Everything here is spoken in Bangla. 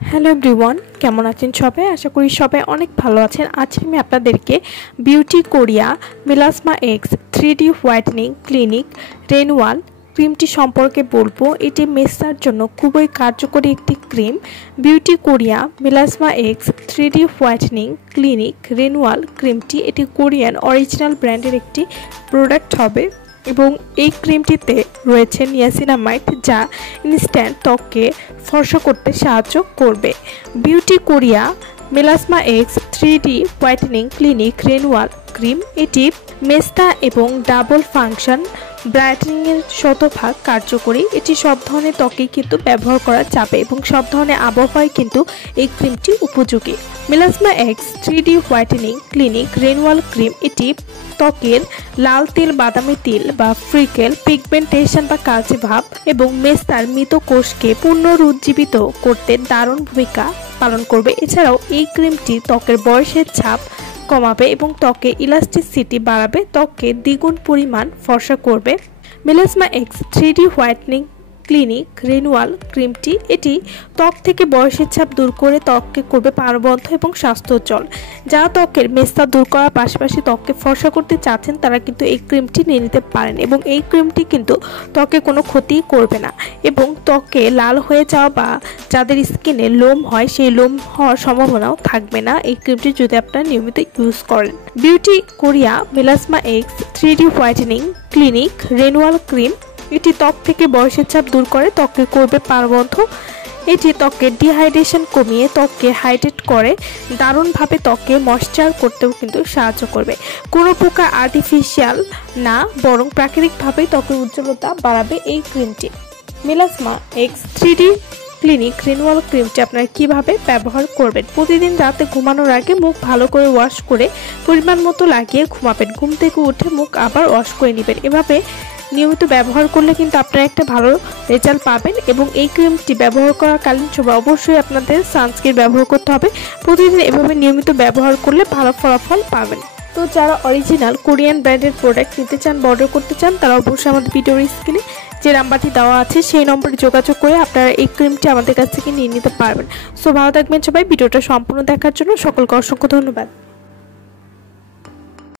হ্যালো এভরিওয়ান, কেমন আছেন সবাই? আশা করি সবাই অনেক ভালো আছেন। আজ আমি আপনাদেরকে beauty Korea melasma X 3D whitening clinic renewal ক্রিমটি সম্পর্কে বলবো। এটি মেসার জন্য খুবই কার্যকরী একটি ক্রিম। Beauty Korea melasma X 3D whitening clinic renewal ক্রিমটি এটি কোরিয়ান অরিজিনাল ব্র্যান্ডের একটি প্রোডাক্ট হবে এবং এই ক্রিমটিতে রয়েছে নিয়াসিনামাইড, যা ইনস্ট্যান্ট ত্বককে ফর্সা করতে সাহায্য করবে। Beauty Korea melasma X 3D whitening clinic renewal cream এটি মেস্তা এবং ডাবল ফাংশন ব্রাইটেনিংয়ের শতভাগ কার্যকরী। এটি সব ধরনের ত্বকে কিন্তু ব্যবহার করা যাবে এবং সব ধরনের আবহাওয়ায় কিন্তু এই ক্রিমটি উপযোগী। Melasma X 3D whitening clinic renewal cream এটি ত্বকের লাল তিল, বাদামি তিল বা ফ্রিকেল, পিগমেন্টেশন বা কালচে ভাব এবং মেস্তার মৃত কোষকে পুনরুজ্জীবিত করতে দারুণ ভূমিকা পালন করবে। এছাড়াও এই ক্রিমটি ত্বকের বয়সের ছাপ কমাবে এবং ত্বকে ইলাস্টিসিটি বাড়াবে, ত্বককে দ্বিগুণ পরিমাণ ফর্সা করবে। Melasma X 3D whitening clinic renewal ক্রিমটি এটি ত্বক থেকে বয়সের ছাপ দূর করে ত্বককে করবে প্রাণবন্ত এবং স্বাস্থ্যোজ্জ্বল। যারা ত্বকের মেস্তা দূর করার পাশাপাশি ত্বককে ফর্সা করতে চাচ্ছেন তারা কিন্তু এই ক্রিমটি নিয়ে নিতে পারেন এবং এই ক্রিমটি কিন্তু ত্বকে কোনো ক্ষতি করবে না এবং ত্বকে লাল হয়ে যাওয়া বা যাদের স্কিনে লোম হয় সেই লোম হওয়ার সম্ভাবনাও থাকবে না এই ক্রিমটি যদি আপনারা নিয়মিত ইউজ করেন। Beauty Korea melasma X 3D whitening clinic renewal cream এটি ত্বক থেকে বয়সের ছাপ দূর করে ত্বককে করবে প্রাণবন্ত। এটি ত্বকের ডিহাইড্রেশন কমিয়ে ত্বককে হাইড্রেট করে দারুণভাবে ত্বককে ময়েশ্চার করতেও কিন্তু সাহায্য করবে। কোনো প্রকার আর্টিফিশিয়াল না, বরং প্রাকৃতিকভাবেই ত্বকের উজ্জ্বলতা বাড়াবে এই ক্রিমটি। Melasma X 3D clinic renewal ক্রিমটি আপনারা কিভাবে ব্যবহার করবেন? প্রতিদিন রাতে ঘুমানোর আগে মুখ ভালো করে ওয়াশ করে পরিমাণ মতো লাগিয়ে ঘুমাবেন। ঘুম থেকে উঠে মুখ আবার ওয়াশ করে নেবেন। এভাবে নিয়মিত ব্যবহার করলে কিন্তু আপনারা একটা ভালো রেজাল্ট পাবেন এবং এই ক্রিমটি ব্যবহার করাকালীন সময় অবশ্যই আপনাদের সানস্ক্রিন ব্যবহার করতে হবে। প্রতিদিন এভাবে নিয়মিত ব্যবহার করলে ভালো ফলাফল পাবেন। তো যারা অরিজিনাল কোরিয়ান ব্র্যান্ডের প্রোডাক্ট নিতে চান বা অর্ডার করতে চান তারা অবশ্যই আমাদের ভিডিওর স্ক্রিনে যে নাম্বারটি দেওয়া আছে সেই নম্বরে যোগাযোগ করে আপনারা এই ক্রিমটি আমাদের কাছ থেকে নিয়ে নিতে পারবেন। সো ভালো থাকবেন সবাই। ভিডিওটা সম্পূর্ণ দেখার জন্য সকলকে অসংখ্য ধন্যবাদ।